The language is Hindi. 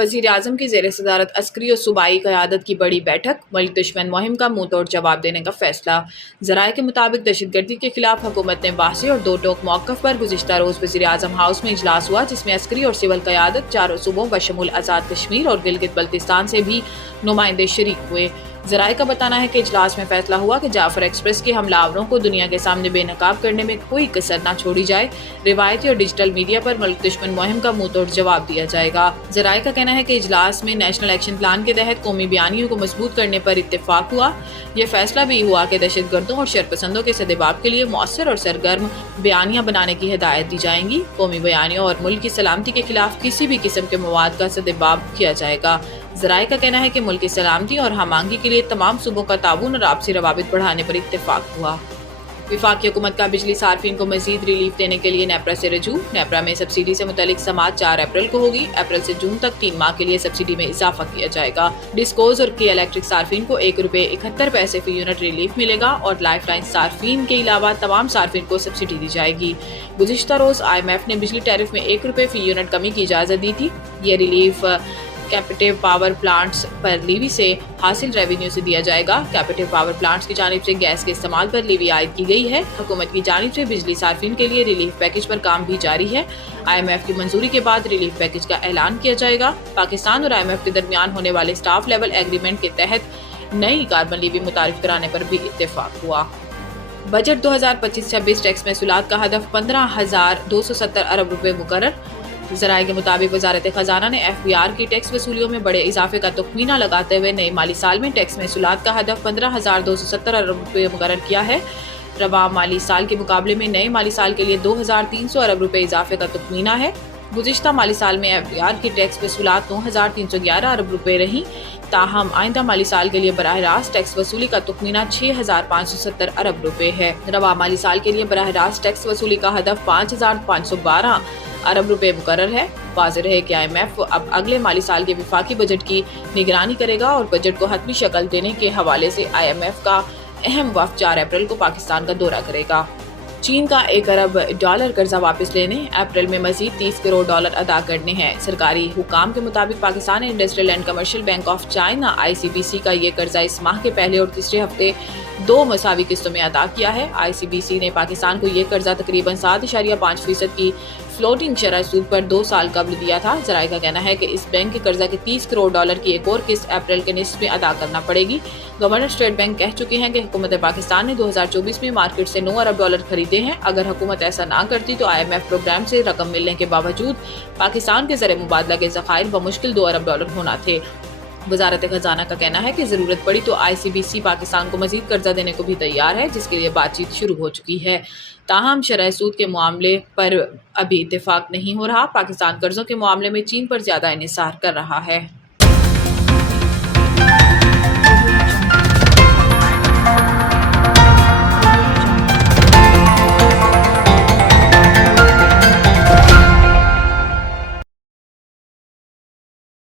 वज़ीर आज़म की ज़ेर सदारत अस्करी और सूबाई क़यादत की बड़ी बैठक, मुल्क दुश्मन मुहिम का मुंह तोड़ जवाब देने का फैसला। ज़राए के मुताबिक दहशतगर्दी के खिलाफ हुकूमत ने वाज़ेह और दो टोक मौक़िफ़ पर गुज़िश्ता रोज़ वज़ीर आज़म हाउस में इजलास हुआ, जिसमें अस्करी और सिविल क़यादत, चारों सूबों बशमूल आज़ाद कश्मीर और गिलगित बल्तिस्तान से भी नुमाइंदे शरीक हुए। ज़राए का बताना है कि इजलास में फैसला हुआ कि जाफर एक्सप्रेस के हमलावरों को दुनिया के सामने बेनकाब करने में कोई कसर न छोड़ी जाए। रिवायती और डिजिटल मीडिया पर मुल्क दुश्मन मुहिम का मुंह तोड़ जवाब दिया जाएगा। ज़राए का कहना है कि इजलास में नेशनल एक्शन प्लान के तहत कौमी बयानियों को मजबूत करने पर इत्तेफाक हुआ। यह फैसला भी हुआ कि दहशतगर्दों और शरपसंदों के सदेबाब के लिए मौसर और सरगर्म बयानियाँ बनाने की हिदायत दी जाएंगी। कौमी बयानियों और मुल्क की सलामती के खिलाफ किसी भी किस्म के मवाद का सदेबाब किया जाएगा। ज़राए का कहना है कि मुल्क की सलामती और हमांगी के लिए तमाम सूबों का ताउन और आपसी रवाबित बढ़ाने पर इत्तेफाक हुआ। वफाकी हुकूमत का बिजली सार्फिन को मजीद रिलीफ देने के लिए नेपरा से रजू। नेपरा में सब्सिडी से मुतालिक समाअत 4 अप्रैल को होगी। अप्रैल से जून तक 3 माह के लिए सब्सिडी में इजाफा किया जाएगा। डिस्कोज और के इलेक्ट्रिक सार्फिन को ₹1.71 फी यूनिट रिलीफ मिलेगा और लाइफ लाइन सार्फिन के अलावा तमाम सार्फिन को सब्सिडी दी जाएगी। गुज़िश्ता रोज IMF ने बिजली टैरिफ में ₹1 फी यूनिट कमी की इजाज़त दी थी। ये रिलीफ कैपेटिव पावर प्लांट्स पर लीवी से हासिल रेवेन्यू से दिया जाएगा। कैपेटिव पावर प्लांट्स की जानिब से गैस के इस्तेमाल पर लीवी आयद की गई है। हुकूमत की जानिब से बिजली सार्फिन के लिए रिलीफ पैकेज पर काम भी जारी है। IMF की मंजूरी के बाद रिलीफ पैकेज का ऐलान किया जाएगा। पाकिस्तान और IMF के दरमियान होने वाले स्टाफ लेवल एग्रीमेंट के तहत नई कार्बन लीवी मुतारिफ कराने पर भी इत्तेफाक हुआ। बजट 2025-26 टैक्स महसूलात का हदफ 15,270 अरब रुपए मुकर्रर। ज़राए के मुताबिक वजारत खजाना ने FBR की टैक्स वसूलियों में बड़े इजाफे का तखमीना लगाते हुए नए माली साल में टैक्स महसूलात का हदफ 15,270 अरब रुपए मुकर्रर किया है। रवा माली साल के मुकाबले में नए माली साल के लिए 2,300 अरब रुपए इजाफे का तखमीना है। गुज़िश्ता माली साल में FBR की टैक्स वसूलात 9,311 अरब रुपए रही। ताहम आइंदा माली साल के लिए बराह रास्त टैक्स वसूली का तखमीना 6,570 अरब रुपए है। रवा माली साल के लिए बराह रास्त टैक्स वसूली का हदफ 5,512 अरब रुपए मुकर्रर है। वाज़ेह है कि IMF अब अगले माली साल के वफाकी बजट की निगरानी करेगा और बजट को हतमी शक्ल देने के हवाले से IMF का अहम वफ़द 4 अप्रैल को पाकिस्तान का दौरा करेगा। चीन का $1 अरब कर्जा वापस लेने, अप्रैल में मजीद $30 करोड़ अदा करने हैं। सरकारी हुकाम के मुताबिक Pakistan industrial and commercial bank of China ICBC का ये कर्जा इस माह के पहले और तीसरे हफ्ते 2 मसावी किस्तों में अदा किया है। ICBC ने पाकिस्तान को ये कर्जा तकरीबन 7.5% की फ्लोटिंग शरह सूद पर 2 साल कबल दिया था। ज़राए का कहना है कि इस बैंक के कर्जा के $30 करोड़ की एक और किस्त अप्रैल के निस्फ में अदा करना पड़ेगी। गवर्नर स्टेट बैंक कह चुके हैं कि हुकूमत पाकिस्तान ने 2024 में मार्केट से $9 अरब खरीदे हैं। अगर हुकूमत ऐसा ना करती तो IMF प्रोग्राम से रकम मिलने के बावजूद पाकिस्तान के ज़र मुबादला के ज़खायर बमुश्किल $2 अरब होना थे। वजारत खजाना का कहना है कि ज़रूरत पड़ी तो ICBC पाकिस्तान को मजीद कर्जा देने को भी तैयार है, जिसके लिए बातचीत शुरू हो चुकी है। ताहम शरह सूद के मामले पर अभी इत्तेफाक नहीं हो रहा। पाकिस्तान कर्जों के मामले में चीन पर ज़्यादा इन्हिसार कर रहा है।